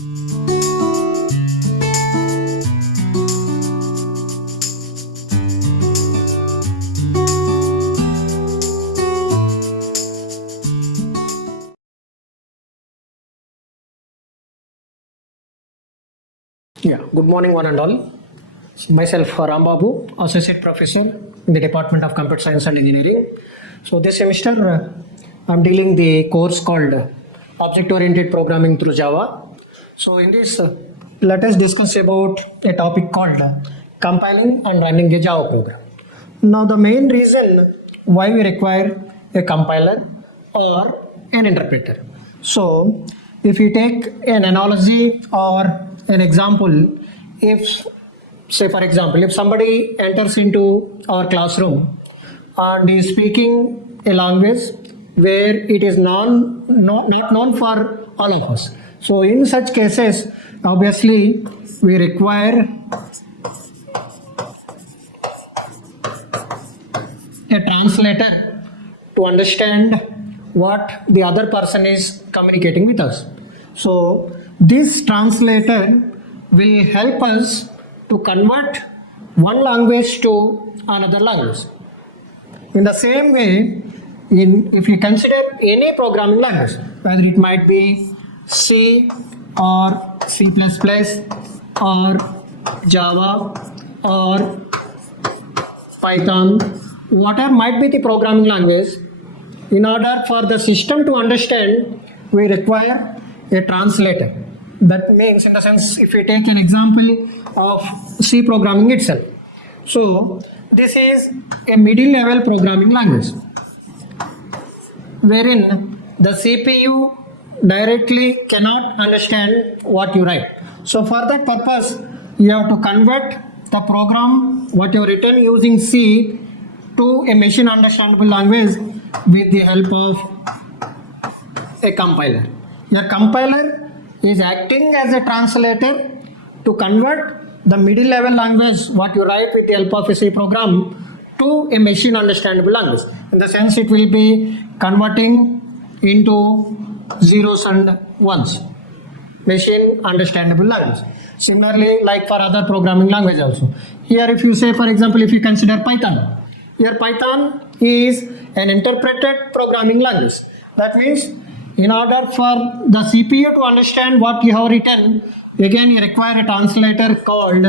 Yeah, good morning one and all. Myself Rambabu, Associate Professor in the Department of Computer Science and Engineering. So this semester I'm dealing the course called Object-Oriented Programming through Java. So in this let us discuss about a topic called compiling and running a Java program. Now the main reason why we require a compiler or an interpreter. So if you take an analogy or an example, if say for example, if somebody enters into our classroom and is speaking a language where it is not known for all of us. So in such cases, obviously we require a translator to understand what the other person is communicating with us. So this translator will help us to convert one language to another language. In the same way, if you consider any programming language, whether it might be C or C++ or Java or Python, whatever might be the programming language, in order for the system to understand, we require a translator. That means, in the sense, if we take an example of C programming itself. So this is a middle level programming language wherein the CPU directly cannot understand what you write. So for that purpose, you have to convert the program what you have written using C to a machine understandable language with the help of a compiler. Your compiler is acting as a translator to convert the middle level language what you write with the help of a C program to a machine understandable language. In the sense, it will be converting into zeros and ones, machine understandable language. Similarly, like for other programming language also. Here if you say, for example, if you consider Python, here Python is an interpreted programming language. That means in order for the CPU to understand what you have written, again you require a translator called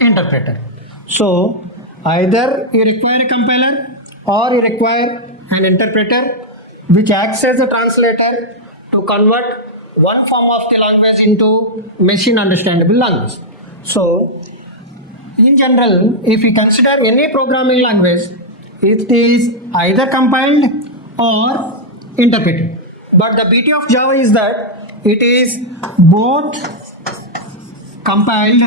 interpreter. So either you require a compiler or you require an interpreter which acts as a translator to convert one form of the language into machine understandable language. So in general, if you consider any programming language, it is either compiled or interpreted. But the beauty of Java is that it is both compiled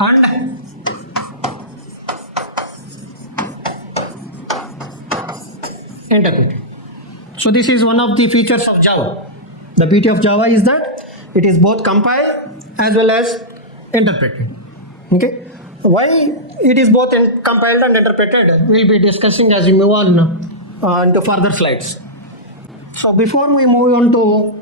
and interpreted. So this is one of the features of Java. The beauty of Java is that it is both compiled as well as interpreted. Okay. Why it is both compiled and interpreted, we'll be discussing as we move on into further slides. So before we move on to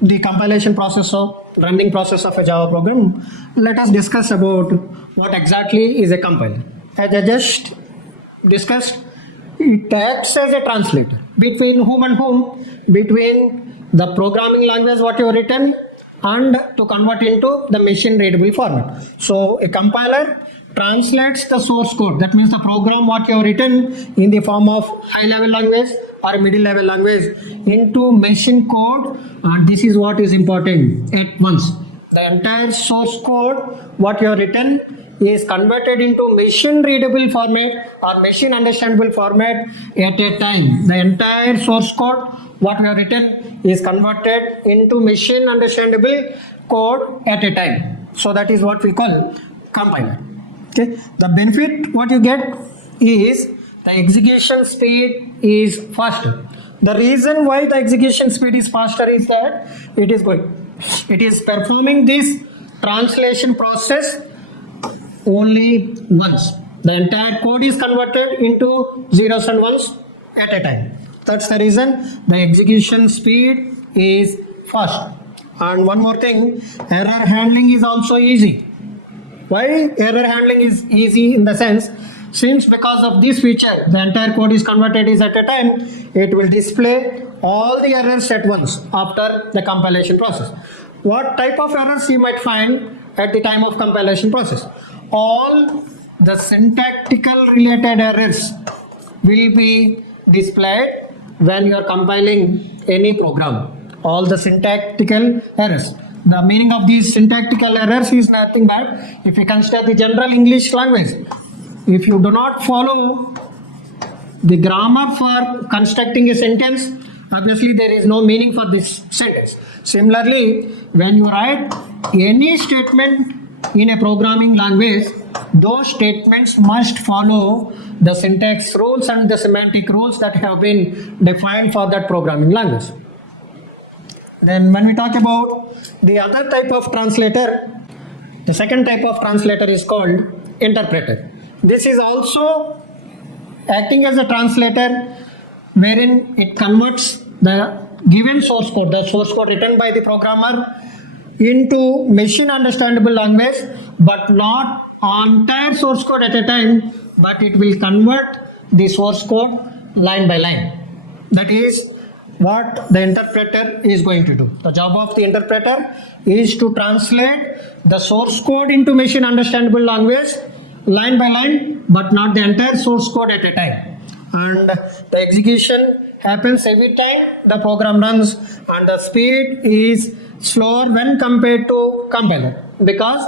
the compilation process or running process of a Java program, let us discuss about what exactly is a compiler. As I just discussed, it acts as a translator between whom and whom, between the programming language what you have written and to convert into the machine readable format. So a compiler translates the source code, that means the program what you have written in the form of high level language or middle level language into machine code, and this is what is important at once. The entire source code what you have written is converted into machine readable format or machine understandable format at a time. The entire source code what we have written is converted into machine understandable code at a time. So that is what we call compiler. Okay. The benefit what you get is the execution speed is faster. The reason why the execution speed is faster is that it is performing this translation process only once. The entire code is converted into zeros and ones at a time. That's the reason the execution speed is fast. And one more thing, error handling is also easy. Why error handling is easy in the sense, since because of this feature the entire code is converted is at a time, it will display all the errors at once after the compilation process. What type of errors you might find at the time of compilation process? All the syntactical related errors will be displayed when you are compiling any program. All the syntactical errors. The meaning of these syntactical errors is nothing but, if you consider the general English language, if you do not follow the grammar for constructing a sentence, obviously there is no meaning for this sentence. Similarly, when you write any statement in a programming language, those statements must follow the syntax rules and the semantic rules that have been defined for that programming language. Then when we talk about the other type of translator, the second type of translator is called interpreter. This is also acting as a translator wherein it converts the given source code, the source code written by the programmer, into machine understandable language, but not entire source code at a time, but it will convert the source code line by line. That is what the interpreter is going to do. The job of the interpreter is to translate the source code into machine understandable language line by line, but not the entire source code at a time. And the execution happens every time the program runs, and the speed is slower when compared to compiler, because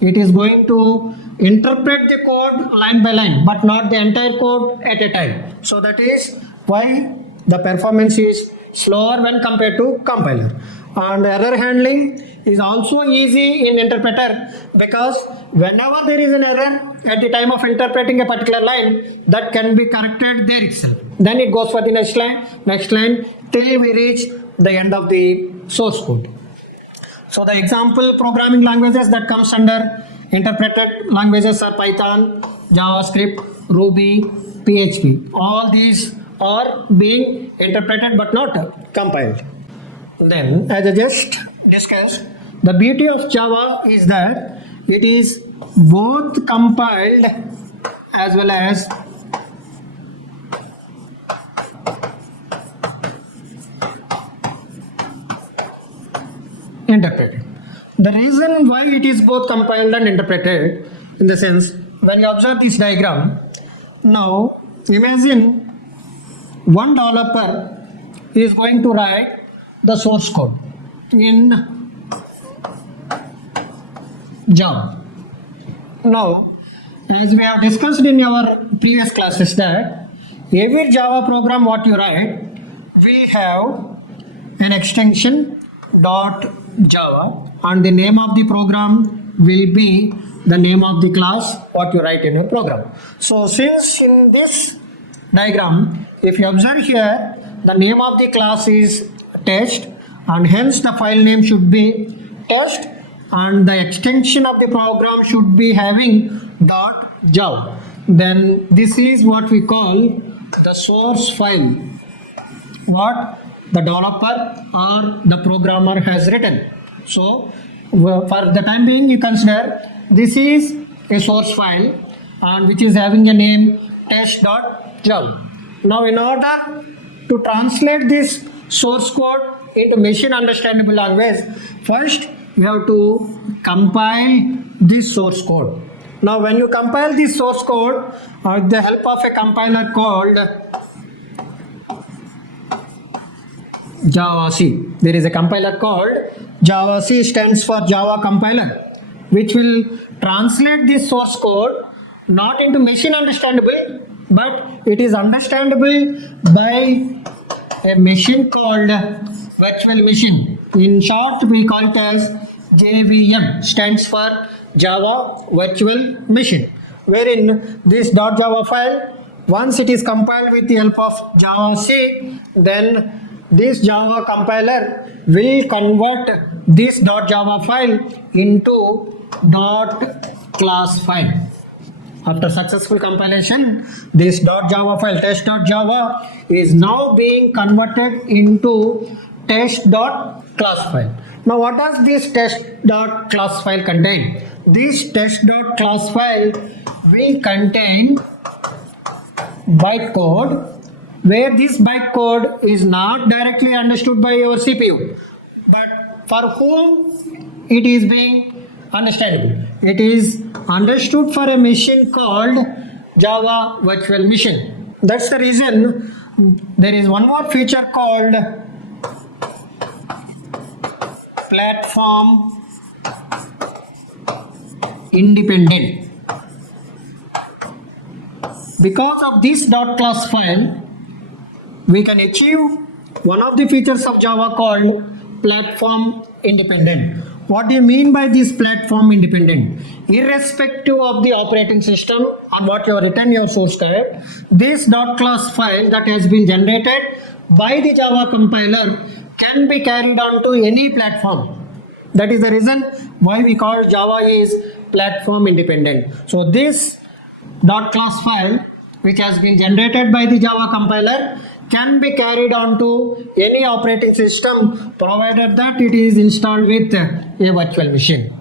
it is going to interpret the code line by line, but not the entire code at a time. So that is why the performance is slower when compared to compiler. And error handling is also easy in interpreter, because whenever there is an error at the time of interpreting a particular line, that can be corrected there itself. Then it goes for the next line till we reach the end of the source code. So the example programming languages that comes under interpreted languages are Python, JavaScript, Ruby, PHP. All these are being interpreted but not compiled. Then, as I just discussed, the beauty of Java is that it is both compiled as well as interpreted. The reason why it is both compiled and interpreted, in the sense, when you observe this diagram, now imagine one developer is going to write the source code in Java. Now, as we have discussed in our previous classes, that every Java program what you write will have an extension .java, and the name of the program will be the name of the class what you write in your program. So since in this diagram, if you observe here, the name of the class is test, and hence the file name should be test, and the extension of the program should be having .java. Then this is what we call the source file, what the developer or the programmer has written. So for the time being, you consider this is a source file, and which is having a name test.java. Now in order to translate this source code into machine understandable language, first you have to compile this source code. Now when you compile this source code with the help of a compiler called JavaC, there is a compiler called JavaC, stands for Java compiler, which will translate this source code not into machine understandable, but it is understandable by a machine called virtual machine. In short, we call it as JVM, stands for Java Virtual Machine, wherein this .java file, once it is compiled with the help of JavaC, then this Java compiler will convert this .java file into .class file, After successful compilation, this .java file test.java is now being converted into test.class file. Now what does this test.class file contain? This test.class file will contain bytecode, where this bytecode is not directly understood by your CPU, but for whom it is being understandable. It is understood for a machine called Java Virtual Machine. That's the reason there is one more feature called platform independent. Because of this .class file, we can achieve one of the features of Java called platform independent. What do you mean by this platform independent? Irrespective of the operating system on what you have written your source code, this .class file that has been generated by the Java compiler can be carried on to any platform. That is the reason why we call Java is platform independent. So this .class file which has been generated by the Java compiler can be carried on to any operating system provided that it is installed with a virtual machine.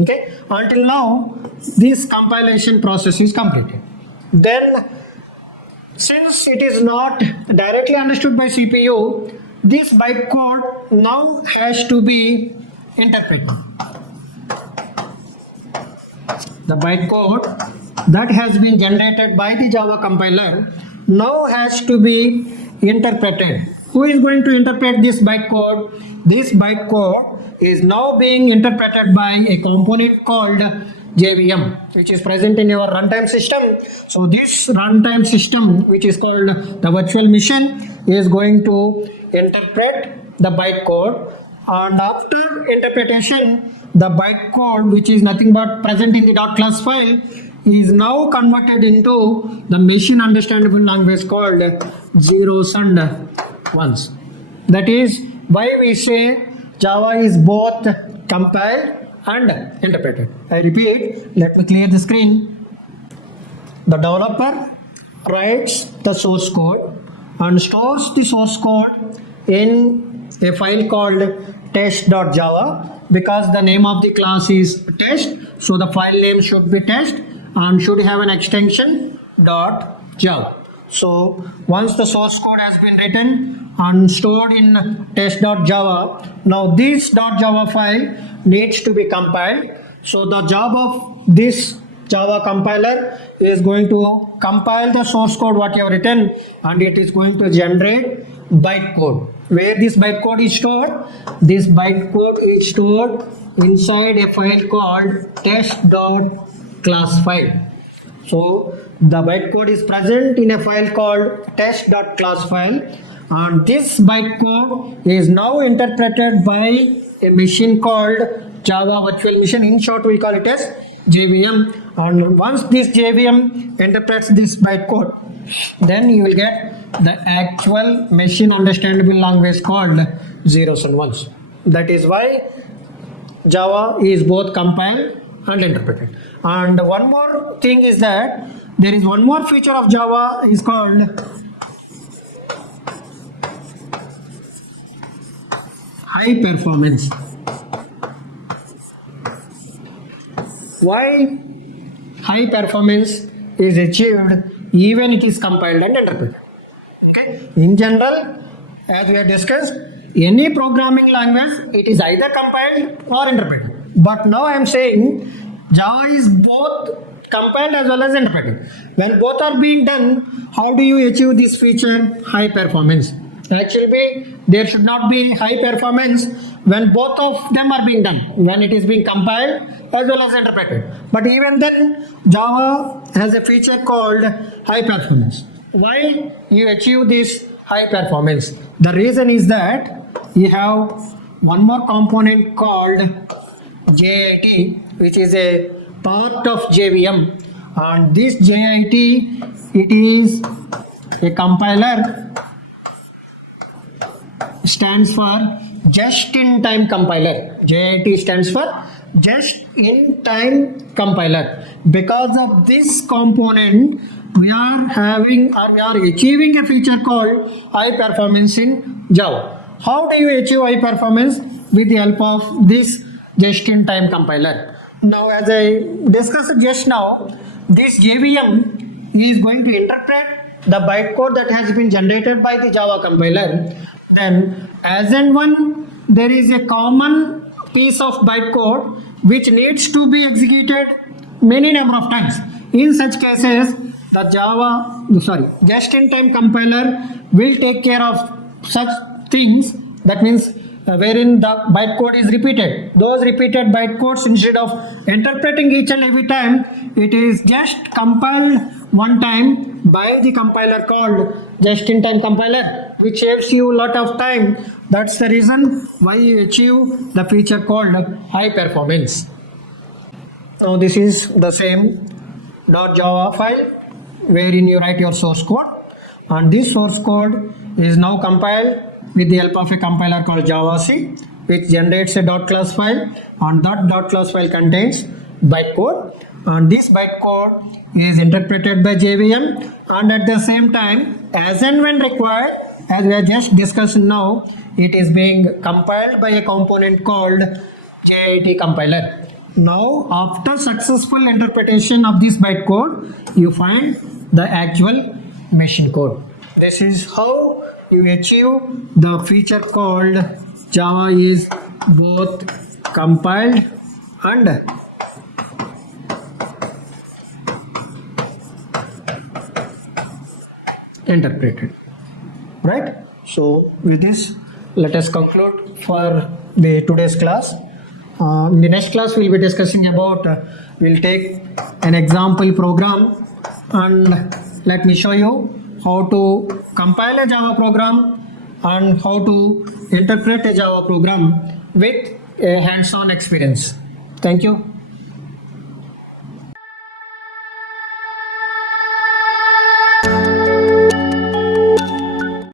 Okay, until now this compilation process is completed. Then since it is not directly understood by CPU, this bytecode now has to be interpreted. The bytecode that has been generated by the Java compiler now has to be interpreted. Who is going to interpret this bytecode? This bytecode is now being interpreted by a component called JVM, which is present in your runtime system. So this runtime system, which is called the virtual machine, is going to interpret the bytecode, and after interpretation, the bytecode, which is nothing but present in the .class file, is now converted into the machine understandable language called zeros and ones. That is why we say Java is both compiled and interpreted. I repeat, let me clear the screen. The developer writes the source code and stores the source code in a file called test.java, because the name of the class is test, so the file name should be test and should have an extension .java. So once the source code has been written and stored in test.java, now this .java file needs to be compiled. So the job of this Java compiler is going to compile the source code what you have written, and it is going to generate bytecode. Where this bytecode is stored? This bytecode is stored inside a file called test.class file. So the bytecode is present in a file called test.class file, and this bytecode is now interpreted by a machine called Java Virtual Machine. In short, we call it as JVM. And once this JVM interprets this bytecode, then you will get the actual machine understandable language called zeros and ones. That is why Java is both compiled and interpreted. And one more thing is that there is one more feature of Java is called high performance. Why high performance is achieved even it is compiled and interpreted? Okay. In general, as we have discussed, any programming language, it is either compiled or interpreted. But now I am saying Java is both compiled as well as interpreted. When both are being done, how do you achieve this feature, high performance? Actually, there should not be high performance when both of them are being done, when it is being compiled as well as interpreted. But even then, Java has a feature called high performance. Why you achieve this high performance? The reason is that you have one more component called JIT, which is a part of JVM, and this JIT, it is a compiler, stands for just-in-time compiler. JIT stands for just-in-time compiler. Because of this component, we are having or we are achieving a feature called high performance in Java. How do you achieve high performance? With the help of this just-in-time compiler. Now, as I discussed just now, this JVM is going to interpret the bytecode that has been generated by the Java compiler. Then, as and when there is a common piece of bytecode which needs to be executed many number of times. In such cases, the just-in-time compiler will take care of such things. That means wherein the bytecode is repeated. Those repeated bytecodes, instead of interpreting each and every time, it is just compiled one time by the compiler called just-in-time compiler, which saves you a lot of time. That's the reason why you achieve the feature called high performance. Now this is the same .java file wherein you write your source code, and this source code is now compiled with the help of a compiler called javac, which generates a .class file, and that .class file contains bytecode, and this bytecode is interpreted by JVM, and at the same time, as and when required, as we are just discussing now, it is being compiled by a component called JIT compiler. Now, after successful interpretation of this bytecode, you find the actual machine code. This is how you achieve the feature called Java is both compiled and interpreted. Right? So with this, let us conclude for the today's class. In the next class, we'll be discussing about, we'll take an example program and let me show you how to compile a Java program and how to interpret a Java program with a hands-on experience. Thank you.